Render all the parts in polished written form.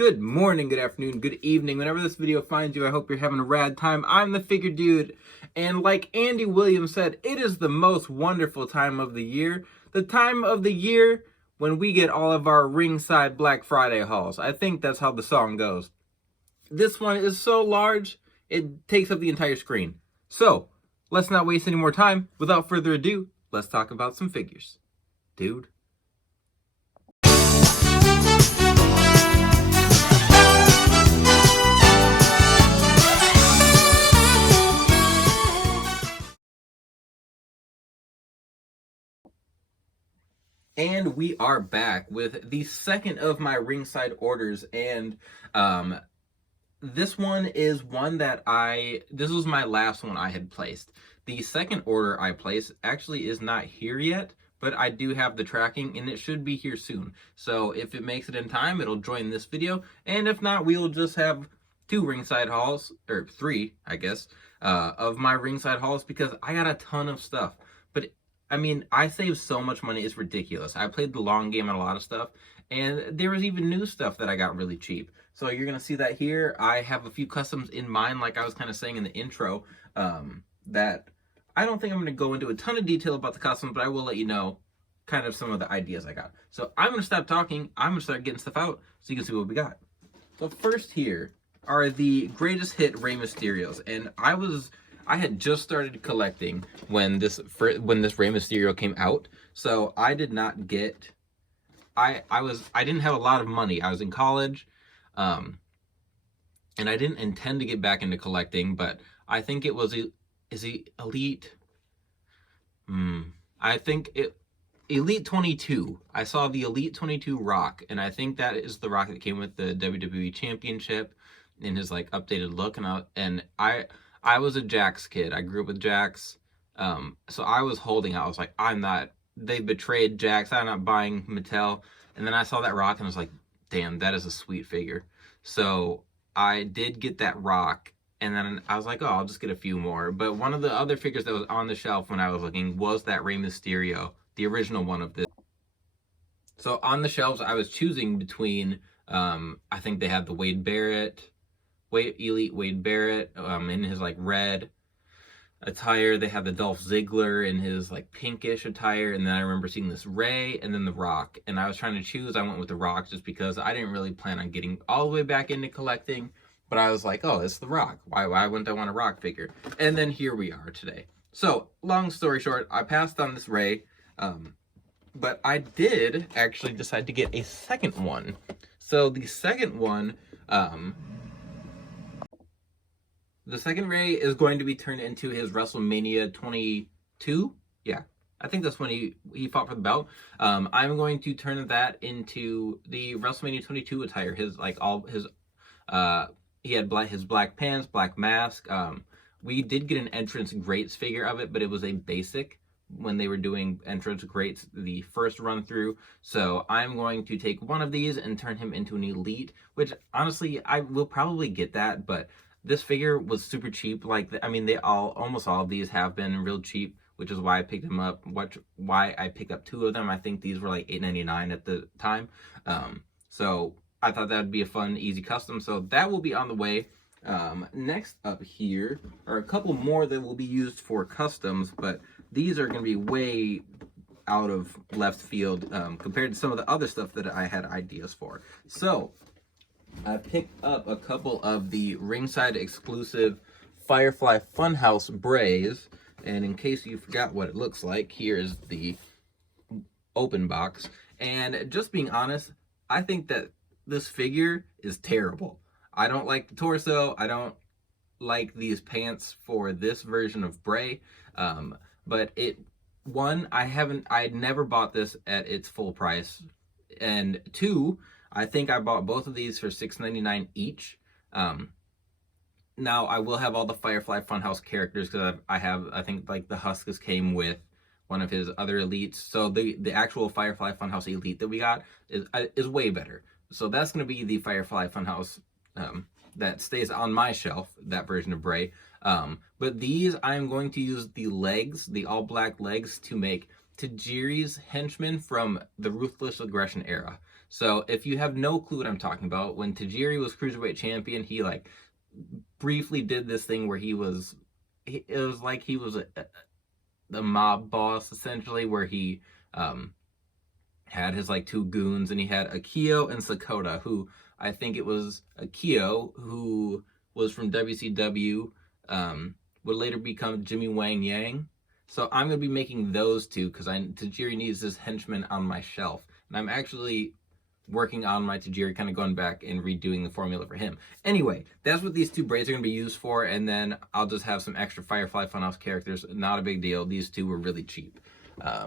Good morning, good afternoon, good evening. Whenever this video finds you, I hope you're having a rad time. I'm the Figure Dude, and like Andy Williams said, it is the most wonderful time of the year. The time of the year when we get all of our Ringside Black Friday hauls. I think that's how the song goes. This one is so large, it takes up the entire screen. So, let's not waste any more time. Without further ado, let's talk about some figures. Dude. And we are back with the second of my Ringside orders, and this one is one that this was my last one I had placed. The second order I placed actually is not here yet, but I do have the tracking and it should be here soon. So if it makes it in time, it'll join this video, and if not, we'll just have two Ringside hauls, or three, I guess, of my Ringside hauls, because I got a ton of stuff. But I mean, I saved so much money, it's ridiculous. I played the long game on a lot of stuff, and there was even new stuff that I got really cheap. So you're going to see that here. I have a few customs in mind, like I was kind of saying in the intro, that I don't think I'm going to go into a ton of detail about the customs, but I will let you know kind of some of the ideas I got. So I'm going to stop talking. I'm going to start getting stuff out so you can see what we got. So first here are the greatest hit Rey Mysterios, and I had just started collecting when this Rey Mysterio came out, so I did not get. I didn't have a lot of money. I was in college, and I didn't intend to get back into collecting. But I think it was Elite. I think Elite 22. I saw the Elite 22 Rock, and I think that is the Rock that came with the WWE Championship in his like updated look, and I was a Jax kid. I grew up with Jax. So I was holding out. I was like, they betrayed Jax. I'm not buying Mattel. And then I saw that Rock and I was like, damn, that is a sweet figure. So I did get that Rock. And then I was like, oh, I'll just get a few more. But one of the other figures that was on the shelf when I was looking was that Rey Mysterio, the original one of this. So on the shelves, I was choosing between, I think they had the Elite Wade Barrett in his like red attire. They had the Dolph Ziggler in his like pinkish attire, and then I remember seeing this Rey and then the Rock, and I was trying to choose. I went with the Rock just because I didn't really plan on getting all the way back into collecting, but I was like, oh, it's the Rock, why wouldn't I want a Rock figure? And then here we are today. So long story short, I passed on this Rey, but I did actually decide to get a second one. So the second one, the second Rey is going to be turned into his WrestleMania 22. Yeah, I think that's when he fought for the belt. I'm going to turn that into the WrestleMania 22 attire. He had his black pants, black mask. We did get an entrance greats figure of it, but it was a basic when they were doing entrance greats the first run through. So I'm going to take one of these and turn him into an elite, which honestly I will probably get that, but this figure was super cheap. I mean, almost all of these have been real cheap, which is why I picked them up. Why I picked up two of them. I think these were like $8.99 at the time. So I thought that would be a fun, easy custom. So that will be on the way. Next up here are a couple more that will be used for customs, but these are going to be way out of left field compared to some of the other stuff that I had ideas for. So I picked up a couple of the Ringside exclusive Firefly Funhouse Brays, and in case you forgot what it looks like, here is the open box. And just being honest, I think that this figure is terrible. I don't like the torso. I don't like these pants for this version of Bray. But I never bought this at its full price. And two, I think I bought both of these for $6.99 each. Now I will have all the Firefly Funhouse characters because I think like the Huskus came with one of his other elites. So the actual Firefly Funhouse elite that we got is way better. So that's going to be the Firefly Funhouse that stays on my shelf, that version of Bray. But these I'm going to use the legs, the all black legs, to make Tajiri's henchmen from the Ruthless Aggression era. So if you have no clue what I'm talking about, when Tajiri was Cruiserweight champion, he like briefly did this thing where it was like he was the mob boss essentially, where he had his like two goons, and he had Akio and Sakota, who I think it was Akio, who was from WCW, would later become Jimmy Wang Yang. So I'm going to be making those two because Tajiri needs this henchman on my shelf. And I'm actually working on my Tajiri, kind of going back and redoing the formula for him. Anyway, that's what these two braids are going to be used for. And then I'll just have some extra Firefly Funhouse characters. Not a big deal. These two were really cheap. I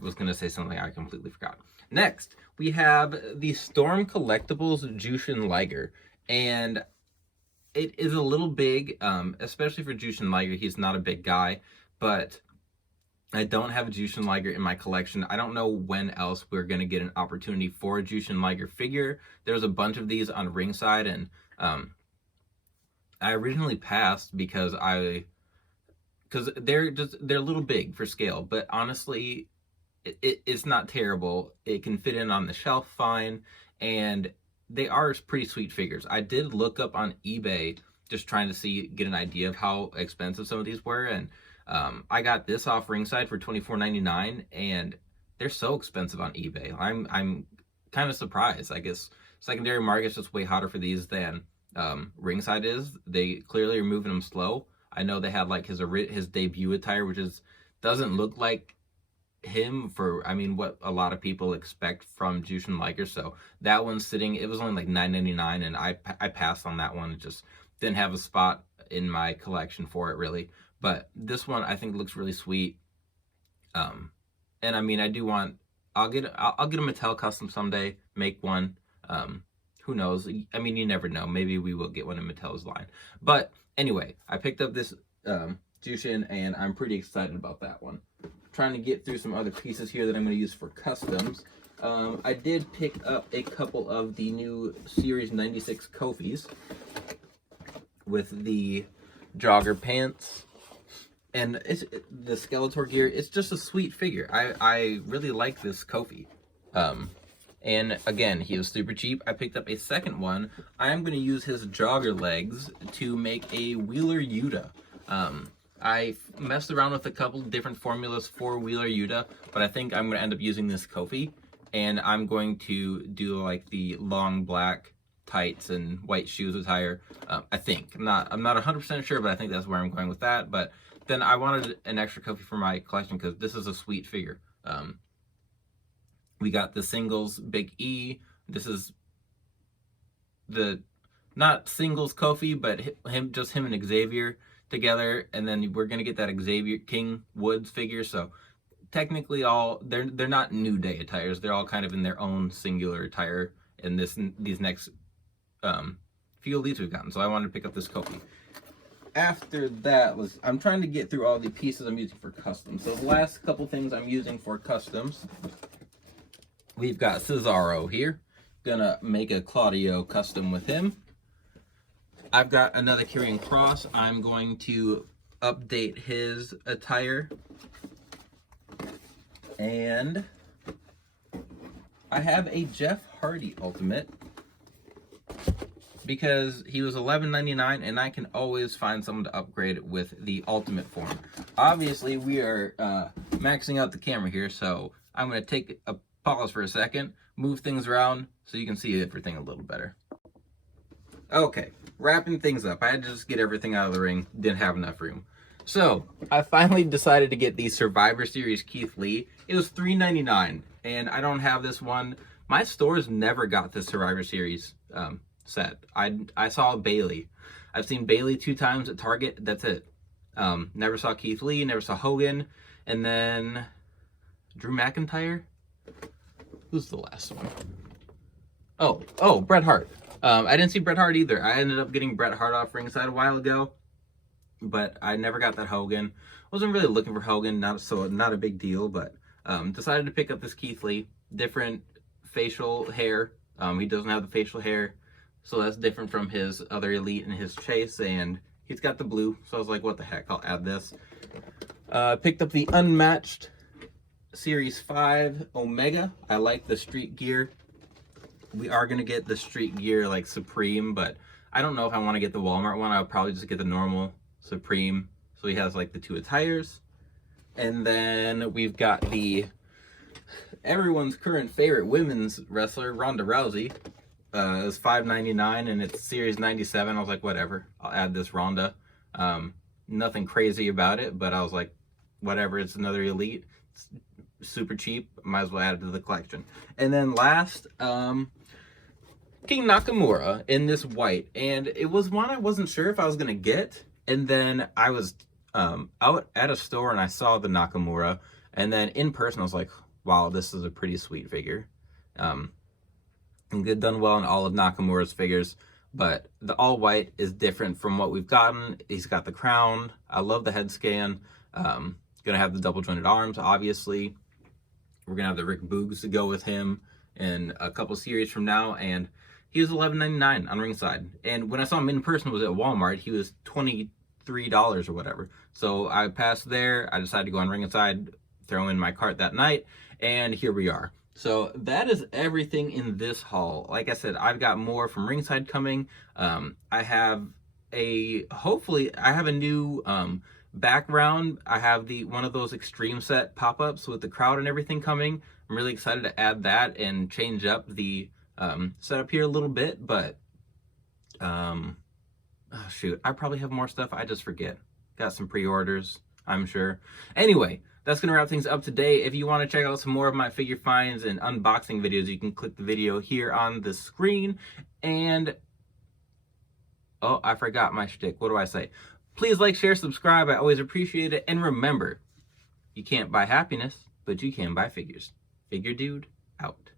was going to say something I completely forgot. Next, we have the Storm Collectibles Jushin Liger. And it is a little big, especially for Jushin Liger. He's not a big guy, but I don't have a Jushin Liger in my collection. I don't know when else we're going to get an opportunity for a Jushin Liger figure. There's a bunch of these on Ringside, and I originally passed because they're a little big for scale, but honestly, it's not terrible. It can fit in on the shelf fine, and they are pretty sweet figures. I did look up on eBay just trying to get an idea of how expensive some of these were, and I got this off Ringside for $24.99, and they're so expensive on eBay. I'm kind of surprised. I guess secondary market's just way hotter for these than Ringside is. They clearly are moving them slow. I know they had like his debut attire, which doesn't look like him for, I mean, what a lot of people expect from Jushin Liger. So that one's sitting, it was only like $9.99, and I passed on that one. It just didn't have a spot in my collection for it really. But this one I think looks really sweet. And I mean, I'll get a Mattel custom someday, make one. Who knows? I mean, you never know. Maybe we will get one in Mattel's line. But anyway, I picked up this Jushin, and I'm pretty excited about that one. Trying to get through some other pieces here that I'm going to use for customs. I did pick up a couple of the new Series 96 Kofis with the jogger pants. And the Skeletor gear. It's just a sweet figure. I really like this Kofi. And again, he was super cheap. I picked up a second one. I am going to use his jogger legs to make a Wheeler Yuta. I messed around with a couple different formulas for Wheeler Yuta, but I think I'm going to end up using this Kofi. And I'm going to do like the long black tights and white shoes attire. I think. I'm not 100% sure, but I think that's where I'm going with that. But then I wanted an extra Kofi for my collection because this is a sweet figure. We got the singles Big E. This is the not singles Kofi, but him and Xavier together, and then we're gonna get that Xavier King Woods figure. So technically, they're not New Day attires. They're all kind of in their own singular attire in these next few of these we've gotten. So I wanted to pick up this Kofi. After that, I'm trying to get through all the pieces I'm using for customs. So the last couple things I'm using for customs, we've got Cesaro here. Gonna make a Claudio custom with him. I've got another Karrion Kross. I'm going to update his attire. And I have a Jeff Hardy Ultimate because he was $11.99, and I can always find someone to upgrade with the Ultimate form. Obviously, we are maxing out the camera here, so I'm going to take a pause for a second, move things around so you can see everything a little better. Okay, wrapping things up. I had to just get everything out of the ring. Didn't have enough room. So, I finally decided to get the Survivor Series Keith Lee. It was $3.99, and I don't have this one. My stores never got this Survivor Series set. I saw Bailey. I've seen Bailey 2 times at Target. That's it. Never saw Keith Lee, never saw Hogan, and then Drew McIntyre. Who's the last one? Oh, Bret Hart. I didn't see Bret Hart either. I ended up getting Bret Hart off Ringside a while ago, but I never got that Hogan. Wasn't really looking for Hogan, not a big deal, but decided to pick up this Keith Lee. Different facial hair. He doesn't have the facial hair, so that's different from his other Elite and his Chase, and he's got the blue, so I was like, what the heck, I'll add this. Picked up the unmatched Series 5 Omega. I like the street gear. We are going to get the street gear like Supreme, but I don't know if I want to get the Walmart one. I'll probably just get the normal Supreme. So he has like the 2 attires. And then we've got the everyone's current favorite women's wrestler, Ronda Rousey. It was $5.99 and it's Series 97. I was like, whatever, I'll add this Ronda. Nothing crazy about it, but I was like, whatever, it's another Elite. It's super cheap, might as well add it to the collection. And then last, King Nakamura in this white. And it was one I wasn't sure if I was going to get. And then I was out at a store and I saw the Nakamura. And then in person, I was like, wow, this is a pretty sweet figure. And they've done well in all of Nakamura's figures, but the all white is different from what we've gotten. He's got the crown. I love the head scan. Gonna have the double jointed arms, obviously. We're gonna have the Rick Boogs to go with him in a couple series from now, and he was $11.99 on Ringside. And when I saw him in person, was at Walmart. He was $23 or whatever. So I passed there. I decided to go on Ringside, throw in my cart that night, and here we are. So that is everything in this haul. Like I said, I've got more from Ringside coming. I have hopefully I have a new background. I have one of those extreme set pop-ups with the crowd and everything coming. I'm really excited to add that and change up the setup here a little bit, but oh shoot, I probably have more stuff. I just forget. Got some pre-orders, I'm sure. Anyway, that's going to wrap things up today. If you want to check out some more of my figure finds and unboxing videos, you can click the video here on the screen. And, oh, I forgot my shtick. What do I say? Please like, share, subscribe. I always appreciate it. And remember, you can't buy happiness, but you can buy figures. Figure Dude, out.